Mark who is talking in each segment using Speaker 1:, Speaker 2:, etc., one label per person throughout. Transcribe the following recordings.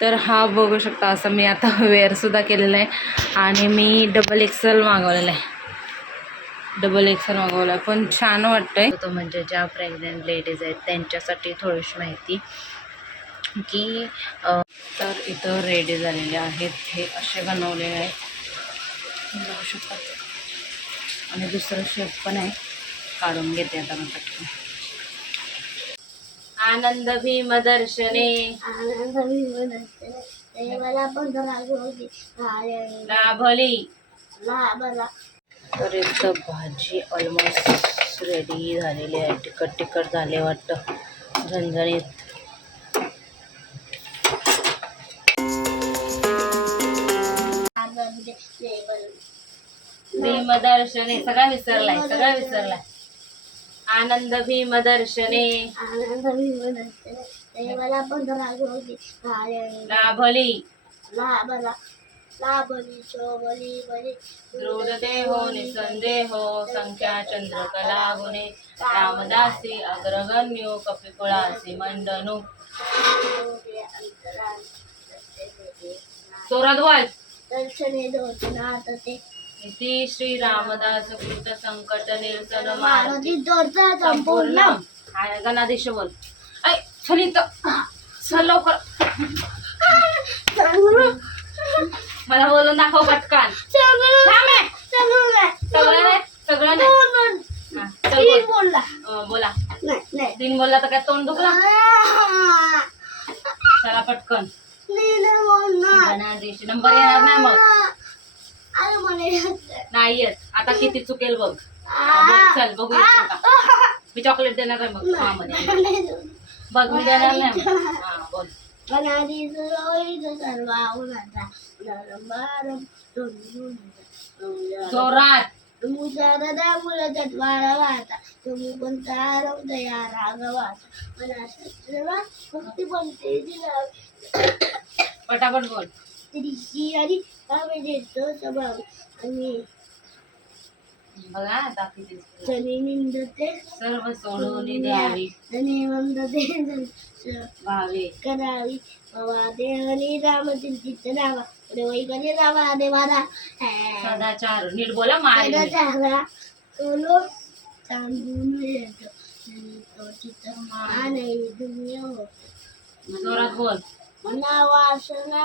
Speaker 1: तर हा बघू शकता असं मी आता वेअरसुद्धा केलेला आहे. आणि मी डबल एक्सेल मागवलेला आहे. डबल एक्सेल मागवला आहे. पण छान वाटतं आहे तो म्हणजे ज्या प्रेग्नेंट लेडीज आहेत त्यांच्यासाठी थोडीशी माहिती की तर इथं रेडी झालेले आहेत. हे असे बनवलेले आहेत. बघू शकता. आणि दुसरं शेप पण आहे. काढून घेते आता मी पटकन. आनंद भीम दर्शने
Speaker 2: देवाला पण रागवली
Speaker 1: लाभली
Speaker 2: लाभला
Speaker 1: तर इथं भाजी ऑलमोस्ट रेडी झालेली आहे. तिखट तिखट झाले वाटतं. झणझणीत.
Speaker 2: आनंद देवल
Speaker 1: भीम दर्शने सगळा विसरलाय सगळा विसरलाय. आनंद भीम दर्शने
Speaker 2: आनंद विवन देवाला पण रागवली
Speaker 1: लाभली.
Speaker 2: लाभला लाभली शोभली बली
Speaker 1: देहो संख्या चंद्रकला गुणे रामदासी अग्रगण्यो कपिकुळासी मंडनु. जोरात बोल
Speaker 2: दर्शने ते
Speaker 1: इति श्री रामदास कृत संकट निरसन मारुती
Speaker 2: दोरचा संपूर्ण
Speaker 1: हाय गणाधीश बोल ऐ चल इथं. चल लवकर. मला बोलून दाखव पटकन. थांब. सगळं नाही सगळं नाही. चल बोल.
Speaker 2: बोलला
Speaker 1: बोला.
Speaker 2: नाही नाही
Speaker 1: तीन बोलला तर काय तोंड दुखला? चला पटकन. गणाधीश नंबर येणार नाही मग. नाही. येत. आता किती चुकेल बघ. बघ, चल बघू मी चॉकलेट देणार आहे मग म्हणे बघ मी देणार नाही मग. हा बोल. जोरात
Speaker 2: दिला
Speaker 1: पटापट बोल
Speaker 2: त्रिशी आणि आम्ही देतो स्वभाव आणि
Speaker 1: बघा आता किती
Speaker 2: चली निंदते
Speaker 1: सर्व सोडून द्यावी
Speaker 2: आणि वंदते
Speaker 1: भावे
Speaker 2: करावी बाबा देवनी रामचिंतित रामा वैकले रामा देवाला
Speaker 1: सदाचार नीट बोला मारे
Speaker 2: चांगला सोलो चांदून येतो आणि तो चित्र आणि दुनिया होतो
Speaker 1: जोरात बोल
Speaker 2: मना वासना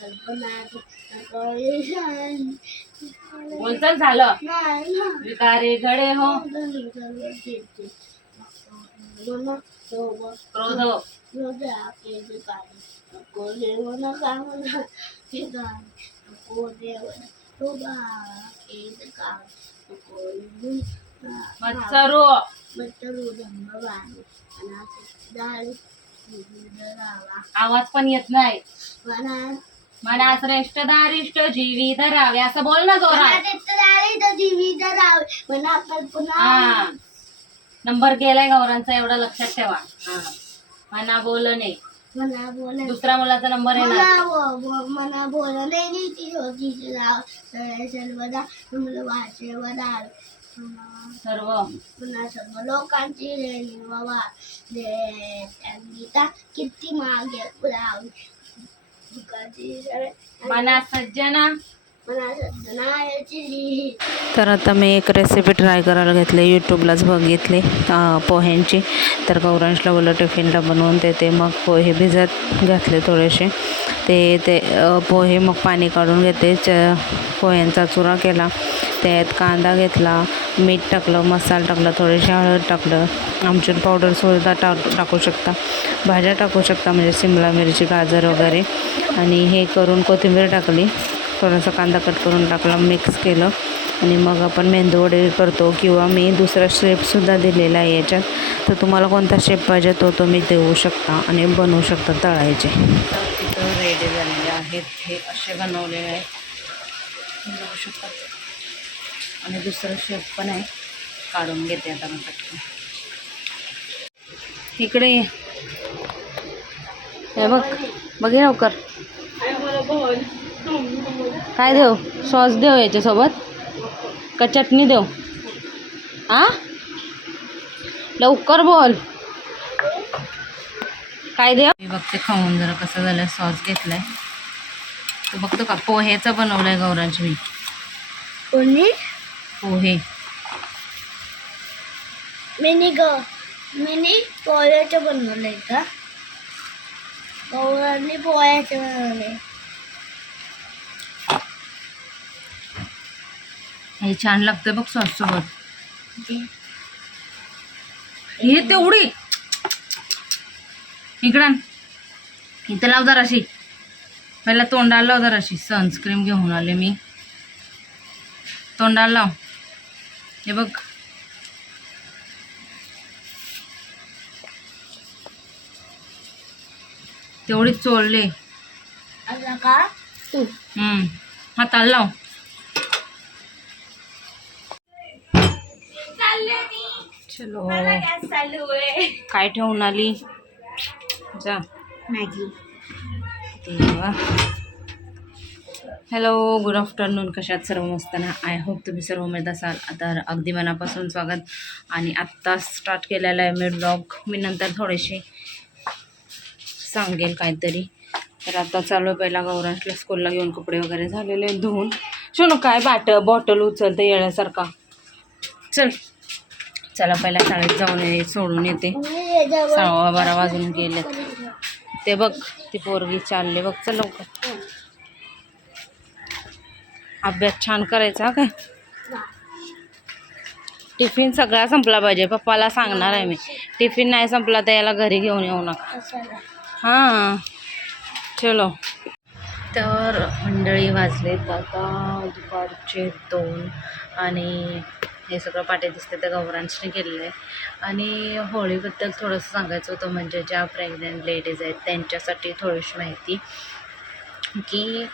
Speaker 2: कल्पना
Speaker 1: झालं. विकारे घडे हो. क्रोध.
Speaker 2: रोजा नको
Speaker 1: आवाज पण येत नाही.
Speaker 2: मना
Speaker 1: मना श्रेष्ठ दारिष्ट जीवी धरावे असं बोल ना जोरात.
Speaker 2: मनाचे दाळी तर जीवी रावे मना कल्पना
Speaker 1: हा. नंबर गेलाय गौरांचा एवढं लक्षात ठेवा. हा. मना बोलणे.
Speaker 2: मना बोला
Speaker 1: दुसऱ्या मुलाचा नंबर येणार
Speaker 2: मला मला बोलणे नीती राव सर्वदा वदाल
Speaker 1: सर्व.
Speaker 2: पुन्हा सर्व लोकांची रेणी बाबा किती मागे पुरावी.
Speaker 1: मना सज्जना तर आता मी एक रेसिपी ट्राय करायला घेतले यूट्यूबलाच बघितले पोह्यांची. तर गौरांशला बोललं टिफिनला बनवून देते. मग पोहे भिजत घातले थोडेसे. ते ते पोहे मग पाणी काढून घेते. च पोह्यांचा चुरा केला. त्यात कांदा घेतला मीठ टाकलं मसाला टाकला थोडेसे हळद टाकलं आमचूर पावडरसुद्धा टाक टाकू शकता. भाज्या टाकू शकता म्हणजे शिमला मिरची गाजर वगैरे. आणि हे करून कोथिंबीर टाकली. थोडासा कांदा कट करून टाकला मिक्स केलं. आणि मग आपण मेंदू वडे करतो किंवा मी दुसरा शेपसुद्धा दिलेला आहे याच्यात. तर तुम्हाला कोणता शेप पाहिजे तो तुम्ही देऊ शकता आणि बनवू शकता तळायचे. रेडी झालेले आहेत. हे असे बनवलेले आहेत बनवू बघू शकता. आणि दुसरं शेप पण आहे. काढून घेते आता मी पटकन. इकडे हे बघ बघे लवकर. काय देऊ सॉस देऊ याच्यासोबत? का चटणी देऊ आ? लवकर बोल. काय देऊ मी बघते खाऊन जरा कसं झालं सॉस घेतलाय. तू बघतो का? पोहेचा बनवलाय गौरांची मी.
Speaker 2: कोणी?
Speaker 1: पोहे.
Speaker 2: मिनी ग मिनी पोळ्याचं बनवलंय का? गौरांनी पोळ्याचं बनवलंय
Speaker 1: हे छान लागतं बघ सॉस सोबत हे तेवढी. इकडं इथं लाव जराशी. पहिला तोंडाला लाव जराशी. सनस्क्रीम घेऊन आले मी. तोंडाला लाव. हे बघ. तेवढी चोळले. हाताला लाव. चलो.
Speaker 2: चालू आहे.
Speaker 1: काय ठेवून आली? जा.
Speaker 2: मॅगी.
Speaker 1: देवा. हॅलो गुड आफ्टरनून कशात सर्व मस्तना आय होप तुम्ही सर्व मिळत असाल. आता अगदी मनापासून स्वागत. आणि आत्ता स्टार्ट केलेला आहे मी ब्लॉग मी नंतर थोडेसे सांगेल काहीतरी. तर आता चालू आहे पहिला गौरांशला स्कूलला घेऊन कपडे वगैरे झालेले धुवून. शोनू काय बाट बॉटल उचलते येण्यासारखा चल. चला पहिला शाळेत जाऊन ये सोडून येते. सहा बारा वाजून गेलेत. ते बघ ती पोरगी चालले. बघ चल लवकर. अभ्यास छान करायचा काय? टिफिन सगळा संपला पाहिजे. पप्पाला सांगणार आहे मी. टिफिन नाही संपला तर याला घरी घेऊन येऊ नका. हां. चलो. तर मंडळी वाजलेत आता दुपारचे दोन आणि हे सगळं पाटे दिसते त्या गौरांशने केलेलं आहे आणि होळीबद्दल थोडंसं सांगायचं होतं म्हणजे ज्या प्रेग्नंट लेडीज आहेत त्यांच्यासाठी थोडीशी माहिती. की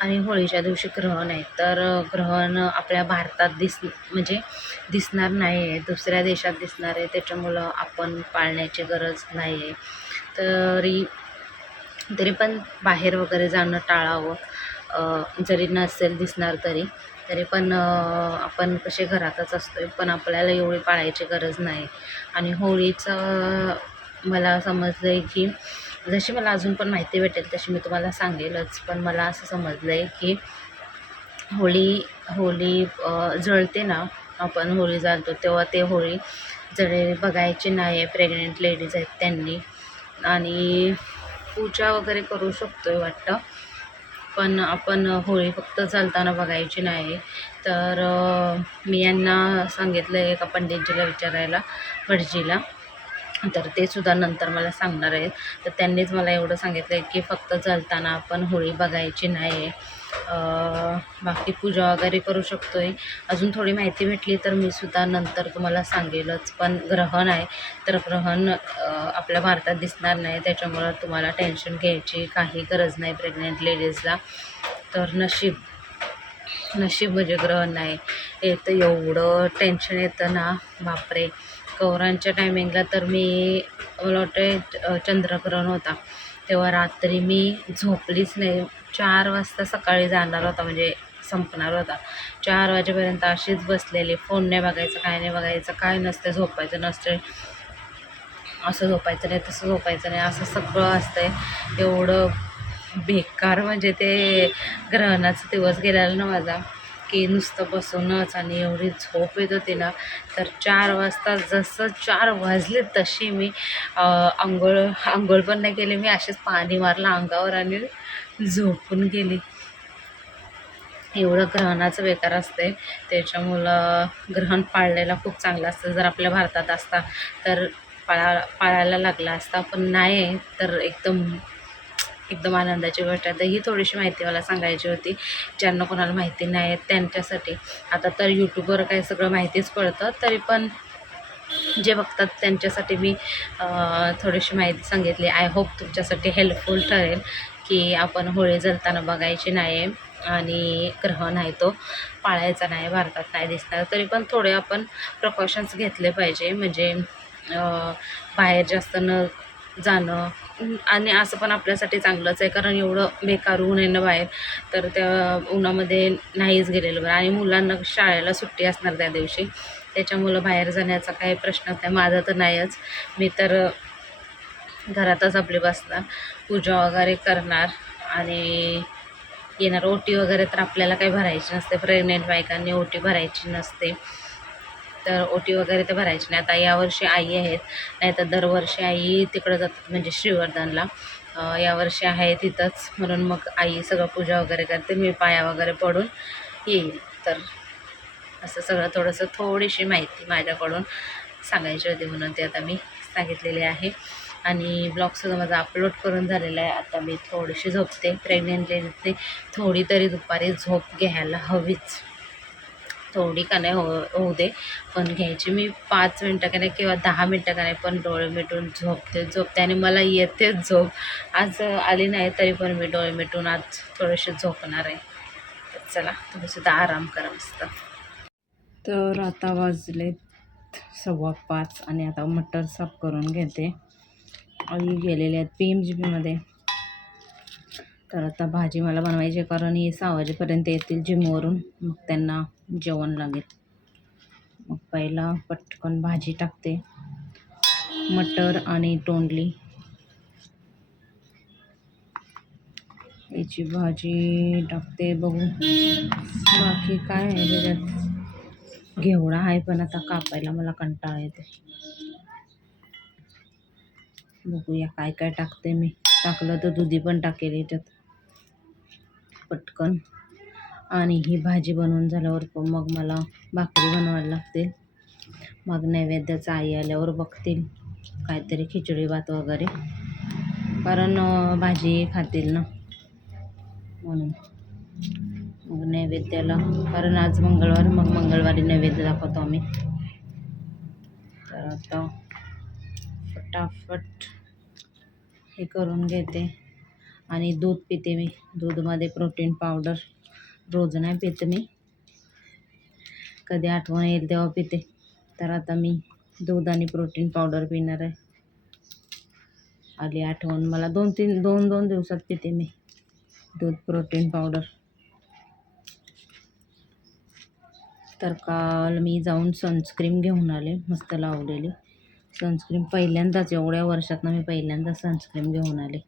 Speaker 1: आणि होळीच्या दिवशी ग्रहण आहे. तर ग्रहण आपल्या भारतात दिस म्हणजे दिसणार नाही आहे दुसऱ्या देशात दिसणार आहे. त्याच्यामुळं आपण पाळण्याची गरज नाही आहे तरी तरी पण बाहेर वगैरे जाणं टाळावं. जरी नसेल दिसणार तरी. तरी पण आपण कसे घरातच असतोय. पण आपल्याला एवढी पाळायची गरज नाही. आणि होळीचं मला समजलं आहे की जशी मला अजून पण माहिती भेटेल तशी मी तुम्हाला सांगेलच. पण मला असं समजलं आहे की होळी होळी जळते ना आपण होळी जाळतो तेव्हा ते होळी जळे बघायची नाही आहे प्रेग्नेंट लेडीज आहेत त्यांनी. आणि पूजा वगैरे करू शकतो आहे वाटतं. पण आपण होळी फक्त चालताना बघायची नाही. तर मी यांना सांगितलं आहे एका पंडितजीला विचारायला भटजीला. तर ते सुद्धा नंतर मला सांगणार आहेत. तर त्यांनीच मला एवढं सांगितलं आहे की फक्त जलताना आपण होळी बघायची नाही. आहे बाकी पूजा वगैरे करू शकतो आहे अजून थोडी माहिती भेटली तर मी सुद्धा नंतर तुम्हाला सांगेलच. पण ग्रहण आहे. तर ग्रहण आपल्या भारतात दिसणार नाही. त्याच्यामुळं तुम्हाला टेन्शन घ्यायची काही गरज नाही प्रेग्नेंट लेडीजला तर नशीब नशीब म्हणजे ग्रहण नाही. येतं एवढं टेन्शन येतं ना. बापरे. गौरांच्या टायमिंगला तर मी मला वाटतं चंद्रग्रहण होता. तेव्हा रात्री मी झोपलीच नाही. चार वाजता सकाळी जाणार होता म्हणजे संपणार होता. चार वाजेपर्यंत अशीच बसलेली. फोन नाही बघायचं काय नाही बघायचं काय नसतं झोपायचं नसतं असं झोपायचं नाही तसं झोपायचं नाही. असं सगळं असतंय. एवढं बेकार म्हणजे ते ग्रहणाचा दिवस गेलेला ना माझा. की नुसतं बसूनच आणि एवढी झोप येतो तिला तर चार वाजता जसं चार वाजले तशी मी आंघोळ आंघोळ पण नाही केली मी असेच पाणी मारलं अंगावर आणि झोपून गेली. एवढं ग्रहणाचं बेकार असते त्याच्यामुळं ग्रहण पाळलेला खूप चांगलं असतं. जर आपल्या भारतात असता तर पाळा पाळायला लागला असता. पण नाही तर एकदम एकदम आनंदाची गोष्ट आहे. तर ही थोडीशी माहिती मला सांगायची होती. ज्यांना कोणाला माहिती नाही आहे त्यांच्यासाठी. आता तर यूट्यूबवर काही सगळं माहितीच कळतं तरी पण जे बघतात त्यांच्यासाठी मी थोडीशी माहिती सांगितली. आय होप तुमच्यासाठी हेल्पफुल ठरेल की आपण होळी जळताना बघायची नाही आणि ग्रहण आहे तो पाळायचा नाही भारतात नाही दिसणार. तरी पण थोडे आपण प्रिकॉशन्स घेतले पाहिजे. म्हणजे बाहेर जास्त न जाणं आणि असं पण आपल्यासाठी चांगलंच आहे कारण एवढं बेकार ऊन आहे ना बाहेर तर त्या उन्हामध्ये नाहीच गेलेलं बरं. आणि मुलांना शाळेला सुट्टी असणार त्या दिवशी त्याच्यामुळं बाहेर जाण्याचा काही प्रश्नच नाही माझा तर नाहीच. मी तर घरातच आपली बसणार पूजा वगैरे करणार आणि येणार. ओटी वगैरे तर आपल्याला काही भरायची नसते प्रेग्नेंट बायकांनी ओटी भरायची नसते. तर ओटी वगैरे तर भरायची नाही. आता यावर्षी आई आहेत नाही तर दरवर्षी आई तिकडं जातात म्हणजे श्रीवर्धनला. यावर्षी आहे तिथंच म्हणून मग आई सगळं पूजा वगैरे करते. मी पाया वगैरे पडून येईल. तर असं सगळं थोडंसं थोडीशी माहिती माझ्याकडून सांगायची होती म्हणून ते आता मी सांगितलेली आहे. आणि ब्लॉगसुद्धा माझा अपलोड करून झालेला आहे. आता मी थोडीशी झोपते. प्रेग्नेंट लेडीजने थोडी तरी दुपारी झोप घ्यायला हवीच. थोडी का नाही हो होऊ दे. पण घ्यायची मी पाच मिनटं का नाही किंवा दहा मिनटं का नाही पण डोळे मिटून झोपते झोपते आणि मला येतेच झोप. आज आली नाही तरी पण मी डोळे मिटून आज थोडेसे झोपणार आहे. तर चला तुम्हीसुद्धा आराम करा मस्त. तर आता वाजले सव्वा पाच आणि आता मटर साफ करून घेते. आई गेलेले आहेत पी एम जी पीमध्ये तर आता भाजी मला बनवायची आहे, कारण हे सहा वाजेपर्यंत येतील जिमवरून. मग त्यांना जेवण लागेल. मग पहिला पटकन भाजी टाकते. मटर आणि तोंडली. याची भाजी टाकते बघू. बाकी काय आहे त्याच्यात? घेवडा आहे पण आता कापायला मला कंटाळा येते बघूया काय काय टाकते मी. टाकलं तर दुधी पण टाकेल याच्यात. पटकन. आणि ही भाजी बनवून झाल्यावर मग मला भाकरी बनवायला लागतील. मग नैवेद्याचं आई आल्यावर बघतील. काहीतरी खिचडी भात वगैरे. कारण भाजी खातील ना. म्हणून. मग नैवेद्याला कारण आज मंगळवार मग मंगळवारी नैवेद्य दाखवतो आम्ही. तर आता फटाफट हे करून घेते. आणि दूध पिते मी. दूधमध्ये प्रोटीन पावडर रोज नाही पिते मी. कधी आठवण येईल तेव्हा पिते. तर आता मी दूध आणि प्रोटीन पावडर पिणार आहे. आली आठवण. मला दोन तीन दोन दोन दिवसात पिते मी दूध प्रोटीन पावडर तर काल मी जाऊन सनस्क्रीम घेऊन आले मस्त लावलेली. सनस्क्रीम पहिल्यांदाच एवढ्या वर्षात मी पहिल्यांदा सनस्क्रीम घेऊन आले.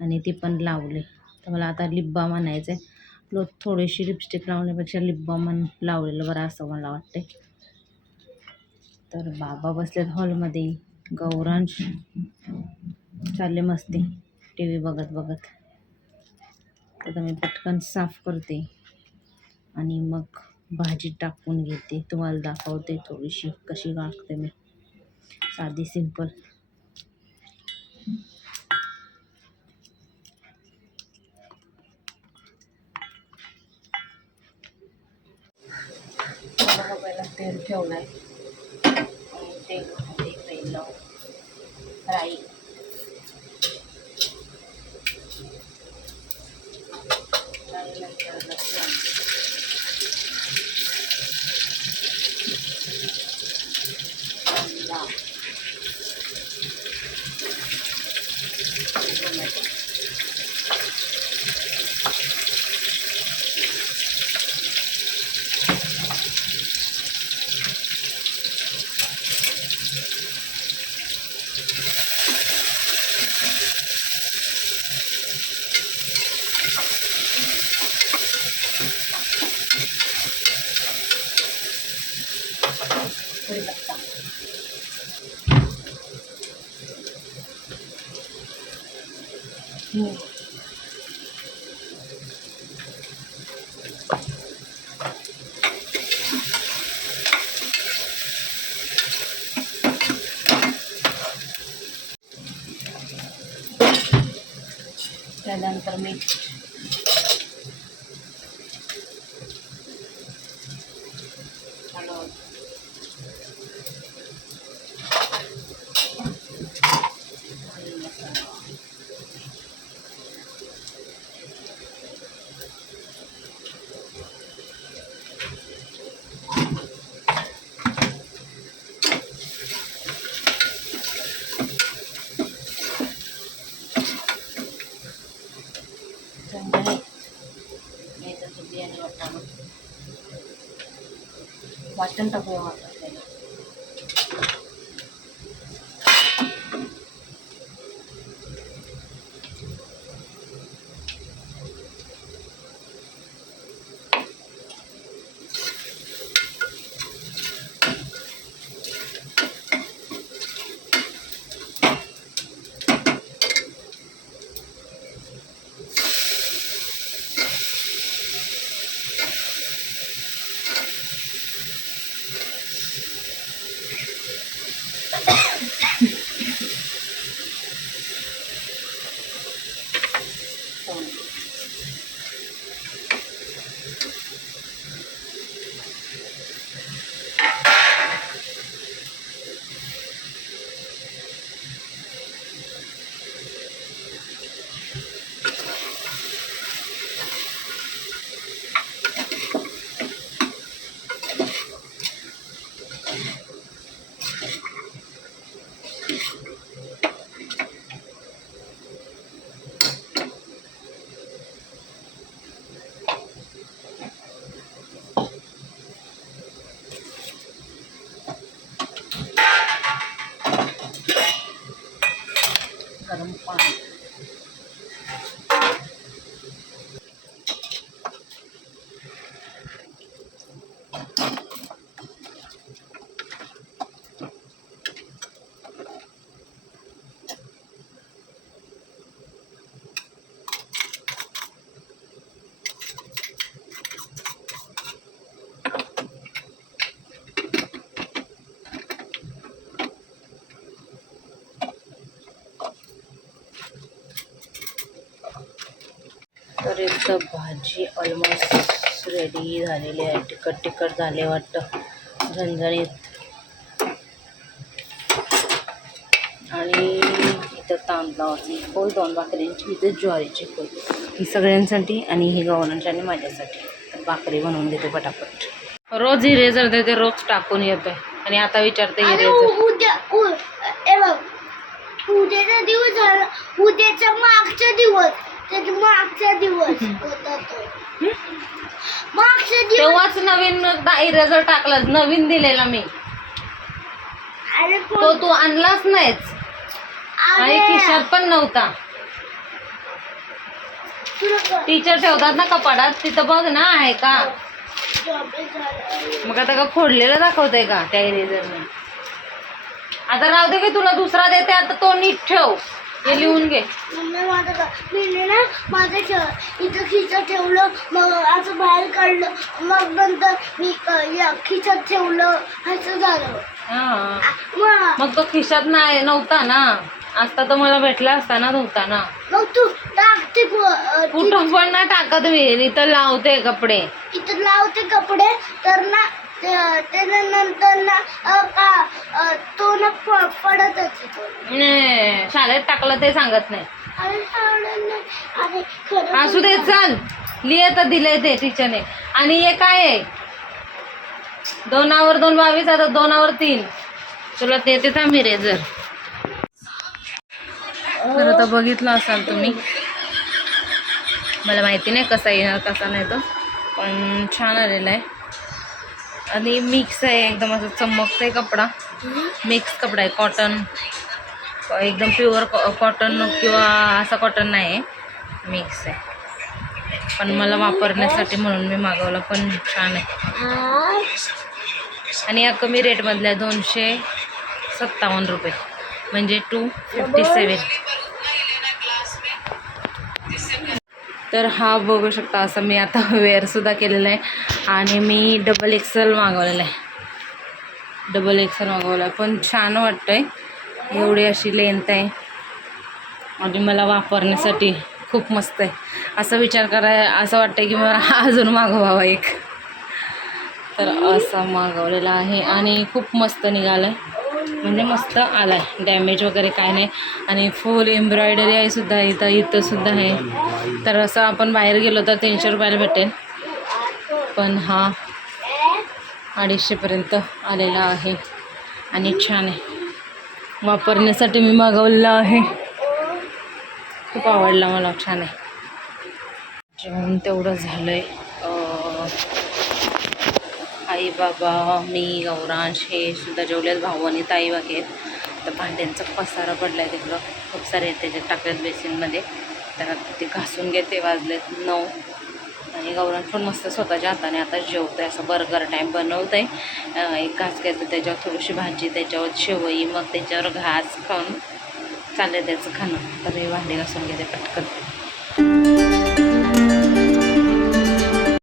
Speaker 1: आणि ती पण लावली. तर मला आता लिप बाम आणायचं आहे लो थोडीशी लिपस्टिक लावण्यापेक्षा लिप बाम लावलेलं बरं असं मला वाटते तर बाबा बसलेत हॉलमध्ये गौरांश चालले मस्ती. टी व्ही बघत बघत. आता मी पटकन साफ करते. आणि मग भाजी टाकून घेते. तुम्हाला दाखवते थोडीशी कशी टाकते मी. साधी सिंपल पहिला तेल ठेवलं आहे तेल फ्राई 真的会。तर भाजी ऑलमोस्ट रेडी झालेली आहे. तिखट तिखट झाले वाटतं. झणझणीत. आणि इथं तांदळाची पोल दोन भाकरींची इथे ज्वारीची पोल ही सगळ्यांसाठी आणि ही गव्हाणांची आणि माझ्यासाठी. तर भाकरी बनवून देते पटापट. रोज इरेझर देते रोज टाकून येतोय. आणि आता विचारते
Speaker 2: ए बघ. उद्याचा दिवस झाला. उद्याचा मागचा दिवस. मागचा दिवस होता तो. मागचा दिवस
Speaker 1: तेव्हाच नवीन इरेझर टाकला नवीन दिलेला मी.
Speaker 2: अरे
Speaker 1: तो तू आणलाच नाहीच आणि
Speaker 2: अरे,
Speaker 1: खिशात पण नव्हता.
Speaker 2: तुला क-
Speaker 1: टीचर ठेवतात ना कपाडात तिथं बघ ना आहे का?
Speaker 2: झालं.
Speaker 1: मग आता का फोडलेलं दाखवतंय का त्या इरेझरने आता राहू दे की तुला दुसरा देते आता तो नीट ठेव. हे लिहून घे.
Speaker 2: मम्मी माझं का मी ना माझं ठेव. इथं खिचत ठेवलं मग असं बाहेर काढलं. मग नंतर मी खिचत ठेवलं. असं झालं.
Speaker 1: हा.
Speaker 2: मग
Speaker 1: मग तो खिशात नाही नव्हता ना. असता तर मला भेटला असता ना नव्हता ना.
Speaker 2: मग तू टाकते कु- अ, ती-
Speaker 1: कुठं पण ना टाकत मी. इथं लावते कपडे.
Speaker 2: इथं लावते कपडे तर ना ना का तो ना पडतच
Speaker 1: नाही, शाळेत टाकलं ते सांगत नाही.
Speaker 2: अरे अरे
Speaker 1: असू दे चल. लिहे तर दिले ते टीचरने. आणि हे काय आहे? दोनावर दोन बावीस आता दोनावर तीन. तुला ते ते थांबी रे जर तर आता बघितलं असाल तुम्ही. मला माहिती नाही कसा येणार कसा नाही तो. पण छान आलेला आहे. आणि मिक्स आहे एकदम असं चमकतं कपडा. मिक्स कपडा आहे कॉटन एकदम प्युअर कॉटन किंवा असा कॉटन नाही आहे. मिक्स आहे. पण मला वापरण्यासाठी म्हणून मी मागवलं पण छान आहे. आणि या कमी रेटमधल्या दोनशे सत्तावन्न रुपये. म्हणजे टू फिफ्टी सेवन तर हा बघू शकता असं मी आता वेअरसुद्धा केलेला आहे. आणि मी डबल एक्सेल मागवलेला आहे. डबल एक्सल मागवला आहे. पण छान वाटतं आहे एवढी अशी लेंथ आहे. आणि मला वापरण्यासाठी खूप मस्त आहे. असा विचार कराय असं वाटतं की मला अजून मागवावा एक. तर असं मागवलेला आहे आणि खूप मस्त निघालं आहे म्हणजे मस्त आला आहे डॅमेज वगैरे काय नाही. आणि फुल एम्ब्रॉयडरी आहे सुद्धा इथं इथंसुद्धा आहे. तर असं आपण बाहेर गेलो तर तीनशे रुपयाला भेटेल. पण हा अडीचशेपर्यंत आलेला आहे. आणि छान आहे. वापरण्यासाठी मी मागवलेला आहे. खूप आवडला मला छान आहे. जेवण तेवढं झालं आहे आई बाबा मी गौरांश हे सुद्धा जेवलेत भाऊ आणि ताई बाकी आहेत तर भांड्यांचा पसारा पडला आहे तिकडं. खूप सारे त्याच्यात टाकलेत बेसिनमध्ये. तर ते घासून घेते वाजलेत नऊ. आणि गौरांश पण मस्त स्वतःच्या हाताने आता जेवतो आहे असं बर्गर टाईम बनवत आहे एक घास घ्यायचं त्याच्यावर थोडीशी भाजी त्याच्यावर शेवई मग त्याच्यावर घास खाऊन चाललंय त्याचं खाणं. तर हे भांडे घासून घेते पटकन.